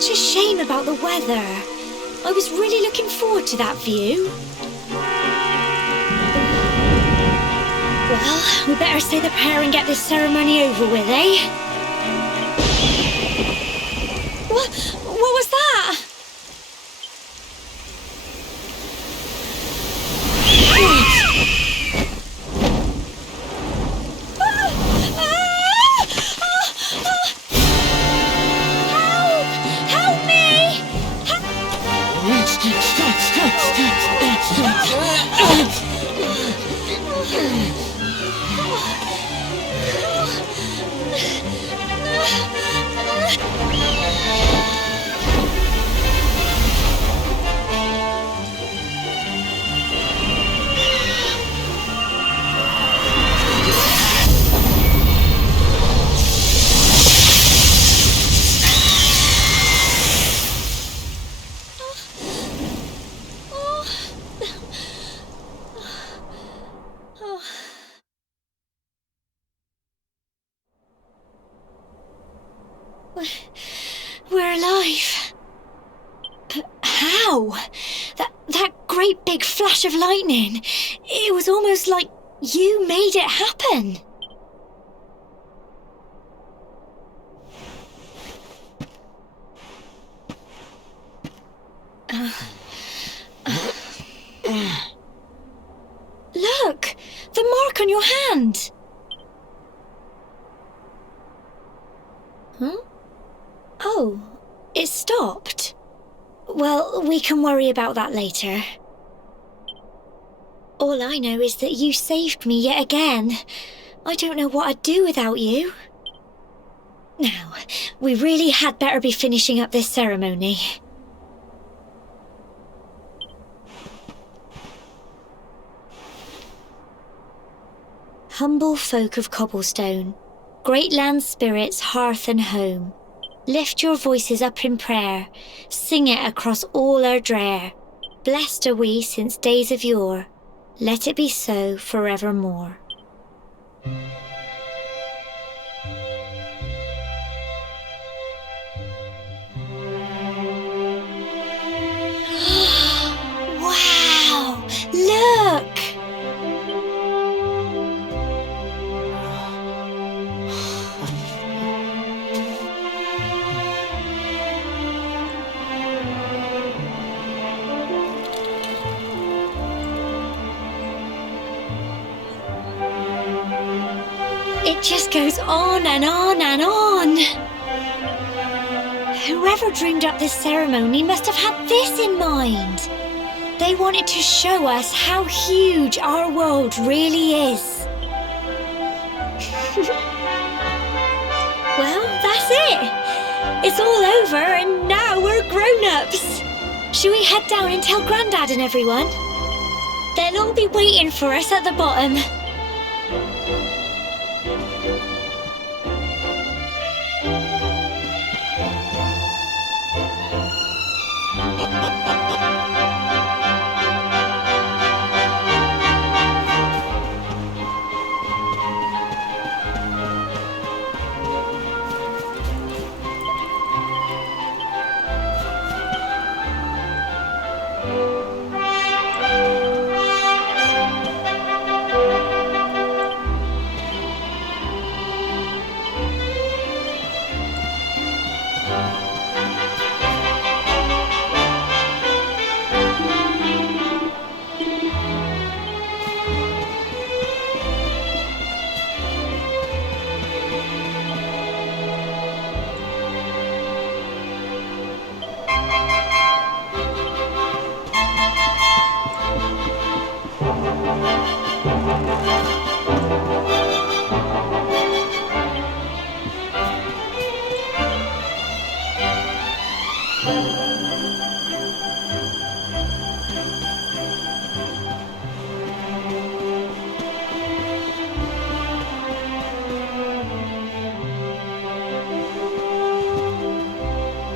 such a shame about the weather. I was really looking forward to that view. Well, we better say the prayer and get this ceremony over with, eh? What was that? Help me! We're alive. But how? That great big flash of lightning. It was almost like you made it happen. Look! The mark on your hand! Huh? Oh, it stopped. Well, we can worry about that later. All I know is that you saved me yet again. I don't know what I'd do without you. Now, we really had better be finishing up this ceremony. Humble folk of cobblestone, great land spirits, hearth and home, lift your voices up in prayer, sing it across all our drear. Blessed are we since days of yore, let it be so forevermore. Wow! Look! It just goes on and on and on. Whoever dreamed up this ceremony must have had this in mind. They wanted to show us how huge our world really is. Well, that's it. It's all over and now we're grown-ups. Should we head down and tell Grandad and everyone? They'll all be waiting for us at the bottom.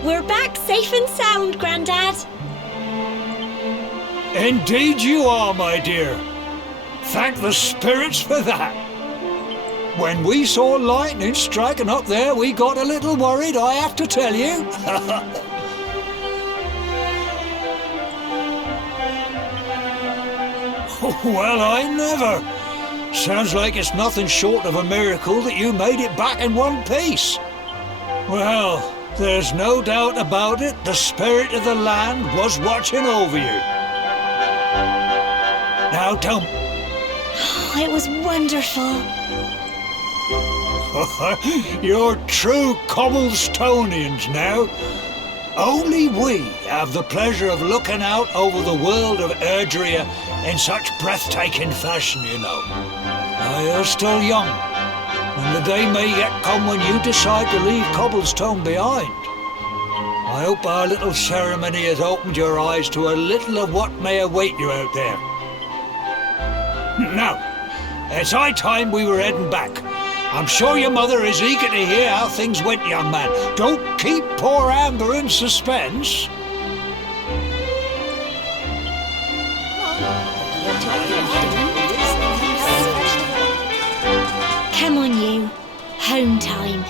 We're back safe and sound, Grandad. Indeed you are, my dear. Thank the spirits for that. When we saw lightning striking up there, we got a little worried, I have to tell you. Well, I never. Sounds like it's nothing short of a miracle that you made it back in one piece. Well, there's no doubt about it, the spirit of the land was watching over you. Now don't... It was wonderful. You're true Cobblestonians now. Only we have the pleasure of looking out over the world of Erdrea in such breathtaking fashion, you know. Now, you're still young, and the day may yet come when you decide to leave Cobblestone behind. I hope our little ceremony has opened your eyes to a little of what may await you out there. Now, it's high time we were heading back. I'm sure your mother is eager to hear how things went, young man. Don't keep poor Amber in suspense. Come on, you. Home time.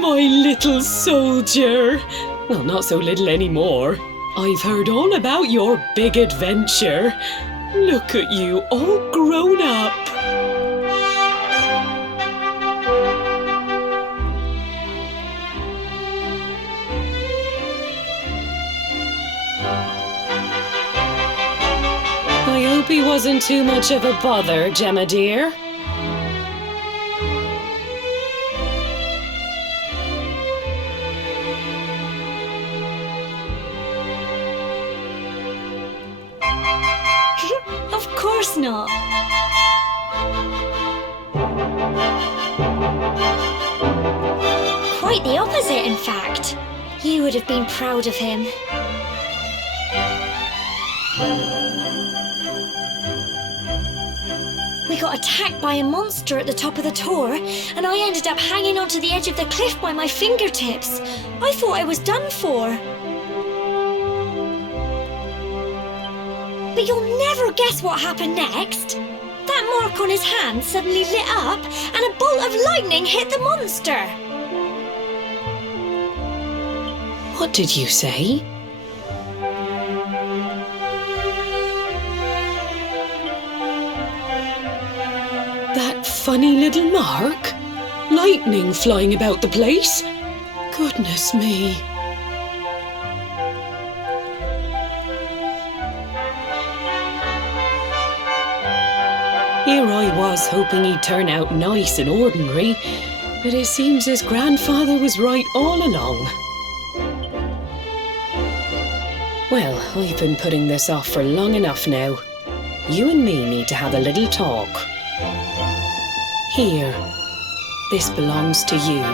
My little soldier. Well, not so little anymore. I've heard all about your big adventure. Look at you, all grown up. I hope he wasn't too much of a bother, Gemma dear. Of course not. Quite the opposite, in fact. You would have been proud of him. We got attacked by a monster at the top of the tor, and I ended up hanging onto the edge of the cliff by my fingertips. I thought I was done for. But you'll never guess what happened next. That mark on his hand suddenly lit up, and a bolt of lightning hit the monster. What did you say? That funny little mark? Lightning flying about the place? Goodness me. Here I was hoping he'd turn out nice and ordinary, but it seems his grandfather was right all along. Well, I've been putting this off for long enough now. You and me need to have a little talk. Here, this belongs to you.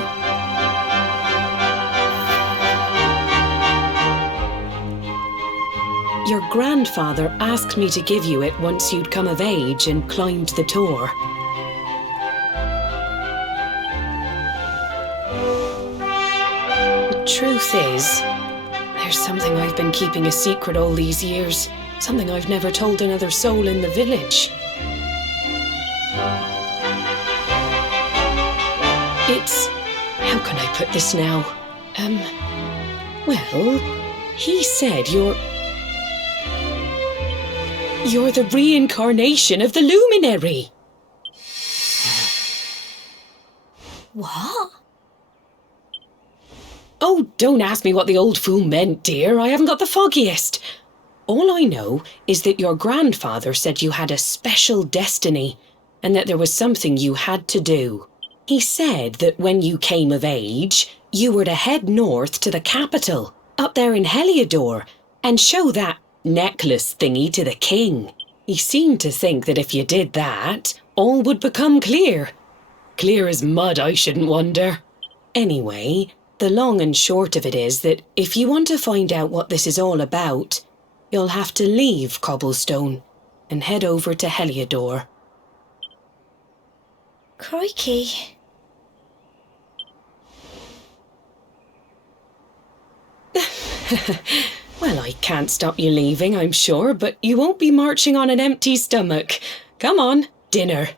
Your grandfather asked me to give you it once you'd come of age and climbed the tor. truth is, there's something I've been keeping a secret all these years. Something I've never told another soul in the village. It's... how can I put this now? Well, he said you're the reincarnation of the luminary. What? Oh, don't ask me what the old fool meant, dear. I haven't got the foggiest. All I know is that your grandfather said you had a special destiny and that there was something you had to do. He said that when you came of age, you were to head north to the capital, up there in Heliodor, and show that necklace thingy to the king. He seemed to think that if you did that, all would become clear. Clear as mud, I shouldn't wonder. Anyway, the long and short of it is that if you want to find out what this is all about, you'll have to leave Cobblestone and head over to Heliodor. Crikey. Well, I can't stop you leaving, I'm sure, but you won't be marching on an empty stomach. Come on, dinner.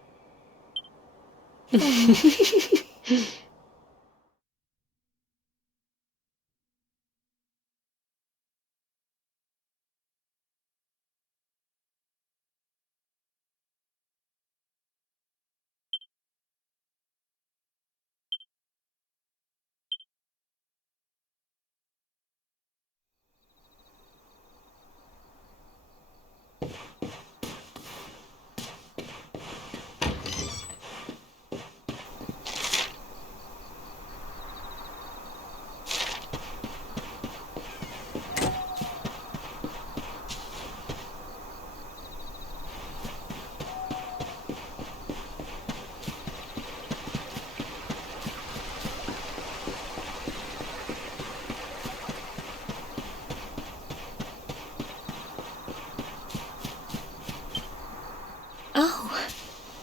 Oh,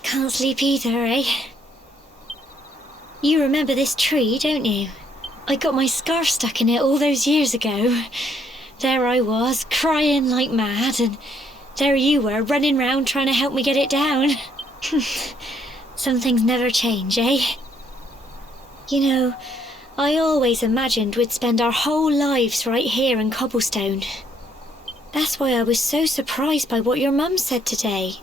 can't sleep either, eh? You remember this tree, don't you? I got my scarf stuck in it all those years ago. There I was, crying like mad, and there you were, running round trying to help me get it down. Some things never change, eh? You know, I always imagined we'd spend our whole lives right here in Cobblestone. That's why I was so surprised by what your mum said today.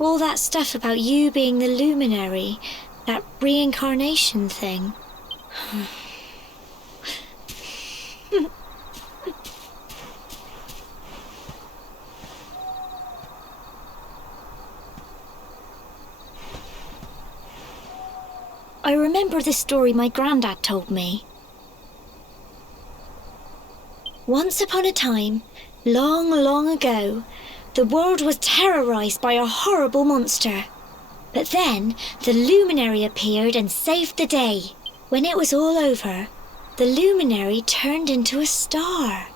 All that stuff about you being the luminary, that reincarnation thing. I remember the story my granddad told me. Once upon a time, long, long ago, the world was terrorised by a horrible monster. But then the luminary appeared and saved the day. When it was all over, the luminary turned into a star.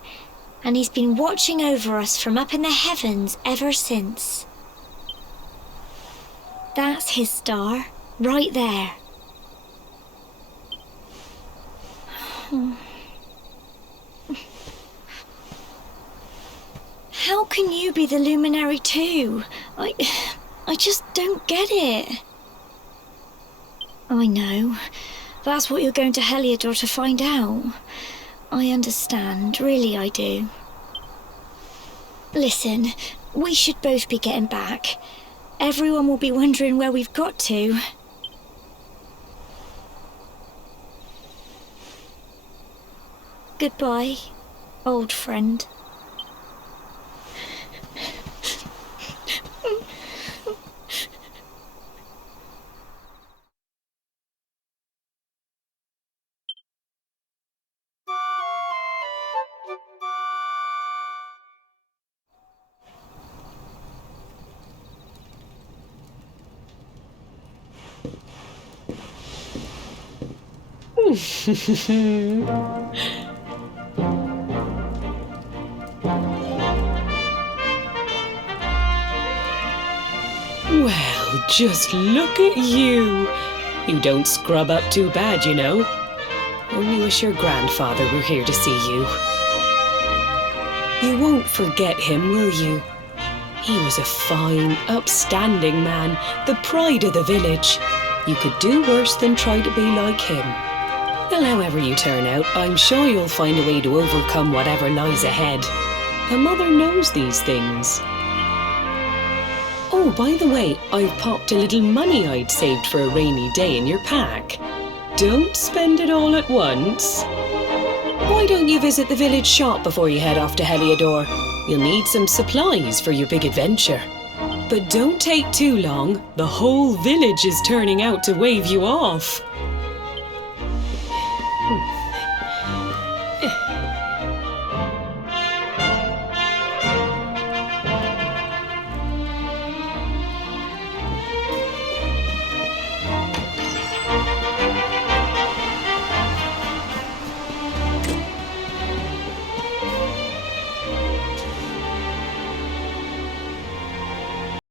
And he's been watching over us from up in the heavens ever since. That's his star, right there. How can you be the luminary too? I just don't get it. I know. That's what you're going to Heliodor to find out. I understand, really I do. Listen, we should both be getting back. Everyone will be wondering where we've got to. Goodbye, old friend. Well, just look at you. You don't scrub up too bad, you know. Only wish your grandfather were here to see you. You won't forget him, will you? He was a fine, upstanding man, the pride of the village. You could do worse than try to be like him. Well, however you turn out, I'm sure you'll find a way to overcome whatever lies ahead. A mother knows these things. Oh, by the way, I've popped a little money I'd saved for a rainy day in your pack. Don't spend it all at once. Why don't you visit the village shop before you head off to Heliodor? You'll need some supplies for your big adventure. But don't take too long. The whole village is turning out to wave you off.